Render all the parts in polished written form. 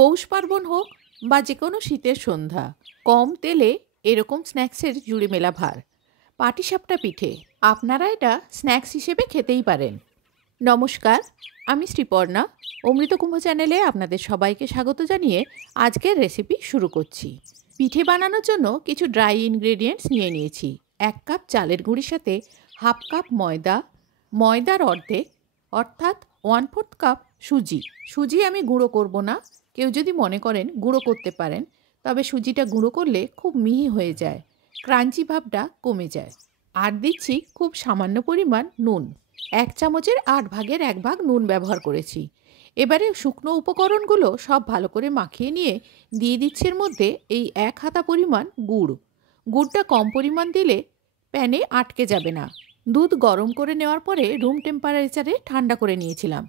পৌষ পার্বণ হোক বা যে কোনো শীতের সন্ধ্যা, কম তেলে এরকম স্ন্যাক্সের জুড়ি মেলা ভার। পাটিসাপটা পিঠে আপনারা এটা স্ন্যাক্স হিসেবে খেতেই পারেন। নমস্কার, আমি শ্রীপর্ণা। অমৃতকুম্ভ চ্যানেলে আপনাদের সবাইকে স্বাগত জানিয়ে আজকের রেসিপি শুরু করছি। পিঠে বানানোর জন্য কিছু ড্রাই ইনগ্রেডিয়েন্টস নিয়ে নিয়েছি। 1 কাপ চালের গুঁড়ির সাথে হাফ কাপ ময়দা, ময়দার অর্ধেক অর্থাৎ 1/4 কাপ সুজি আমি গুঁড়ো করব না। কেউ যদি মনে করেন গুঁড়ো করতে পারেন, তবে সুজিটা গুঁড়ো করলে খুব মিহি হয়ে যায়, ক্রাঞ্চি ভাবটা কমে যায়। আর দিচ্ছি খুব সামান্য পরিমাণ নুন, 1 চামচের 8 ভাগের 1 ভাগ নুন ব্যবহার করেছি। এবারে শুকনো উপকরণগুলো সব ভালো করে মাখিয়ে নিয়ে দিয়ে দিচ্ছি এর মধ্যে এই 1 হাতা পরিমাণ গুড়টা কম পরিমাণ দিলে প্যানে আটকে যাবে না। দুধ গরম করে নেওয়ার পরে রুম টেম্পারেচারে ঠান্ডা করে নিয়েছিলাম,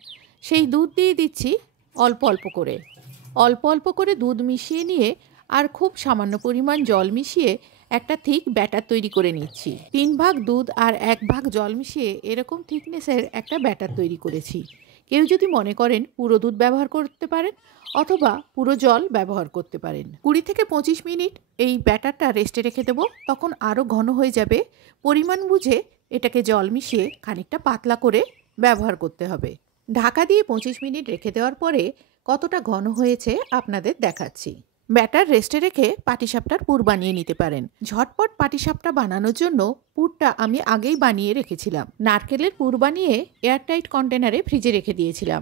সেই দুধ দিয়ে দিচ্ছি অল্প অল্প করে দুধ মিশিয়ে নিয়ে আর খুব সামান্য পরিমাণ জল মিশিয়ে একটা থিক ব্যাটার তৈরি করে নিচ্ছি। 3 ভাগ দুধ আর 1 ভাগ জল মিশিয়ে এরকম থিকনেসের একটা ব্যাটার তৈরি করেছি। কেউ যদি মনে করেন পুরো দুধ ব্যবহার করতে পারেন অথবা পুরো জল ব্যবহার করতে পারেন। 20 থেকে 25 মিনিট এই ব্যাটারটা রেস্টে রেখে দেবো, তখন আরও ঘন হয়ে যাবে। পরিমাণ বুঝে এটাকে জল মিশিয়ে খানিকটা পাতলা করে ব্যবহার করতে হবে। ঢাকা দিয়ে 25 মিনিট রেখে দেওয়ার পরে কতটা ঘন হয়েছে আপনাদের দেখাচ্ছি। ব্যাটার রেস্টে রেখে পাটিসাপটার পুর বানিয়ে নিতে পারেন। ঝটপট পাটিসাপটা বানানোর জন্য পুরটা আমি আগেই বানিয়ে রেখেছিলাম। নারকেলের পুর বানিয়ে এয়ারটাইট কন্টেনারে ফ্রিজে রেখে দিয়েছিলাম।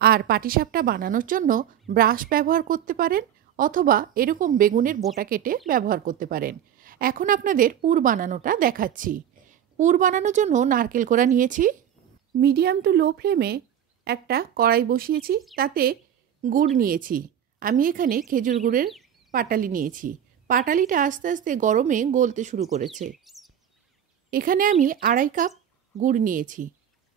আর পাটিসাপটা বানানোর জন্য ব্রাশ ব্যবহার করতে পারেন অথবা এরকম বেগুনের বোটা কেটে ব্যবহার করতে পারেন। এখন আপনাদের পুর বানানোটা দেখাচ্ছি। পুর বানানোর জন্য নারকেল কোড়া নিয়েছি। মিডিয়াম টু লো ফ্লেমে একটা কড়াই বসিয়েছি, তাতে গুড় নিয়েছি। আমি এখানে খেজুর গুড়ের পাটালি নিয়েছি। পাটালিটা আস্তে আস্তে গরমে গলতে শুরু করেছে। এখানে আমি 2.5 কাপ গুড় নিয়েছি।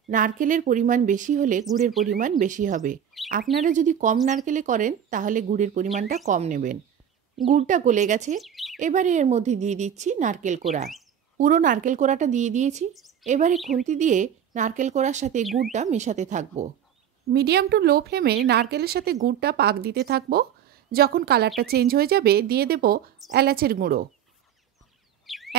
নারকেলের পরিমাণ বেশি হলে গুড়ের পরিমাণ বেশি হবে। আপনারা যদি কম নারকেলে করেন তাহলে গুড়ের পরিমাণটা কম নেবেন। গুড়টা গলে গেছে, এবারে এর মধ্যে দিয়ে দিচ্ছি নারকেল কোড়া। পুরো নারকেল কোড়াটা দিয়ে দিয়েছি। এবারে খুন্তি দিয়ে নারকেল কোড়ার সাথে গুড়টা মেশাতে থাকবো। মিডিয়াম টু লো ফ্লেমে নারকেলের সাথে গুড়টা পাক দিতে থাকবো। যখন কালারটা চেঞ্জ হয়ে যাবে দিয়ে দেব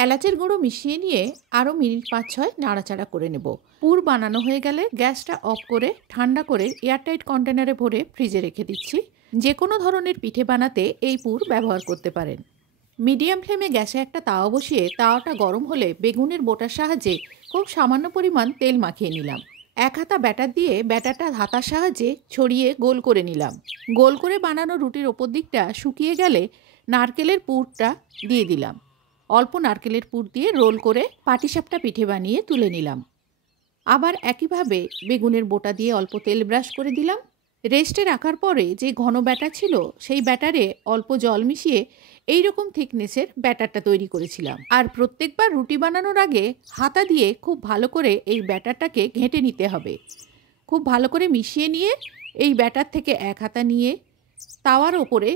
এলাচের গুঁড়ো মিশিয়ে নিয়ে আরও মিনিট 5-6 নাড়াচাড়া করে নেব। পুর বানানো হয়ে গেলে গ্যাসটা অফ করে ঠান্ডা করে এয়ারটাইট কন্টেনারে ভরে ফ্রিজে রেখে দিচ্ছি। যে কোনো ধরনের পিঠে বানাতে এই পুর ব্যবহার করতে পারেন। মিডিয়াম ফ্লেমে গ্যাসে একটা তাওয়া বসিয়ে তাওয়াটা গরম হলে বেগুনের বোটার সাহায্যে খুব সামান্য পরিমাণ তেল মাখিয়ে নিলাম। 1 হাতা ব্যাটার দিয়ে ব্যাটারটা হাতার সাহায্যে ছড়িয়ে গোল করে নিলাম। গোল করে বানানো রুটির ওপর দিকটা শুকিয়ে গেলে নারকেলের পুরটা দিয়ে দিলাম। অল্প নারকেলের পুর দিয়ে রোল করে পাটিসাপটা পিঠে বানিয়ে তুলে নিলাম। আবার একইভাবে বেগুনের বোটা দিয়ে অল্প তেল ব্রাশ করে দিলাম। রেস্টে রাখার পরে যে ঘন ব্যাটার ছিল সেই ব্যাটারে অল্প জল মিশিয়ে এই রকম থিকনেসের ব্যাটারটা তৈরি করেছিলাম। আর প্রত্যেকবার রুটি বানানোর আগে হাতা দিয়ে খুব ভালো করে এই ব্যাটারটাকে ঘেঁটে নিতে হবে। খুব ভালো করে মিশিয়ে নিয়ে এই ব্যাটার থেকে 1 হাতা নিয়ে তাওয়ার ওপরে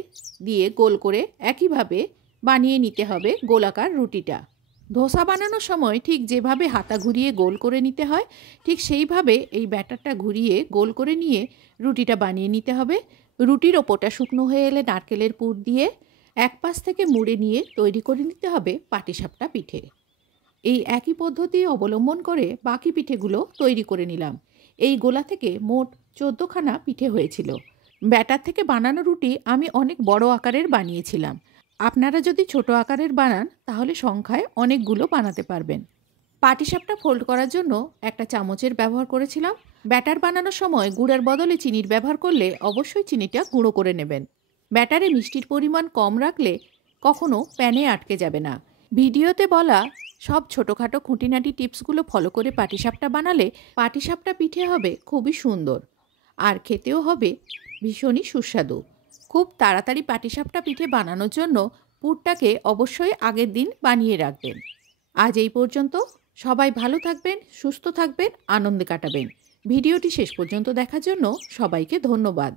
দিয়ে গোল করে একইভাবে বানিয়ে নিতে হবে গোলাকার রুটিটা। ধোসা বানানোর সময় ঠিক যেভাবে হাতা ঘুরিয়ে গোল করে নিতে হয়, ঠিক সেইভাবে এই ব্যাটারটা ঘুরিয়ে গোল করে নিয়ে রুটিটা বানিয়ে নিতে হবে। রুটির ওপরটা শুকনো হয়ে এলে নারকেলের পুর দিয়ে এক পাশ থেকে মুড়ে নিয়ে তৈরি করে নিতে হবে পাটিসাপটা পিঠে। এই একই পদ্ধতি অবলম্বন করে বাকি পিঠেগুলো তৈরি করে নিলাম। এই গোলা থেকে মোট 14খানা পিঠে হয়েছিল। ব্যাটার থেকে বানানো রুটি আমি অনেক বড় আকারের বানিয়েছিলাম। আপনারা যদি ছোট আকারের বানান তাহলে সংখ্যায় অনেকগুলো বানাতে পারবেন। পাটিসাপটা ফোল্ড করার জন্য একটা চামচের ব্যবহার করেছিলাম। ব্যাটার বানানোর সময় গুড়ের বদলে চিনির ব্যবহার করলে অবশ্যই চিনিটা গুঁড়ো করে নেবেন। ব্যাটারে মিষ্টির পরিমাণ কম রাখলে কখনো প্যানে আটকে যাবে না। ভিডিওতে বলা সব ছোটোখাটো খুঁটিনাটি টিপসগুলো ফলো করে পাটিসাপটা বানালে পাটিসাপটা পিঠে হবে খুবই সুন্দর, আর খেতেও হবে ভীষণই সুস্বাদু। খুব তাড়াতাড়ি পাটিসাপটা পিঠে বানানোর জন্য পুরটাকে অবশ্যই আগের দিন বানিয়ে রাখবেন। আজ এই পর্যন্ত। সবাই ভালো থাকবেন, সুস্থ থাকবেন, আনন্দে কাটাবেন। ভিডিওটি শেষ পর্যন্ত দেখার জন্য সবাইকে ধন্যবাদ।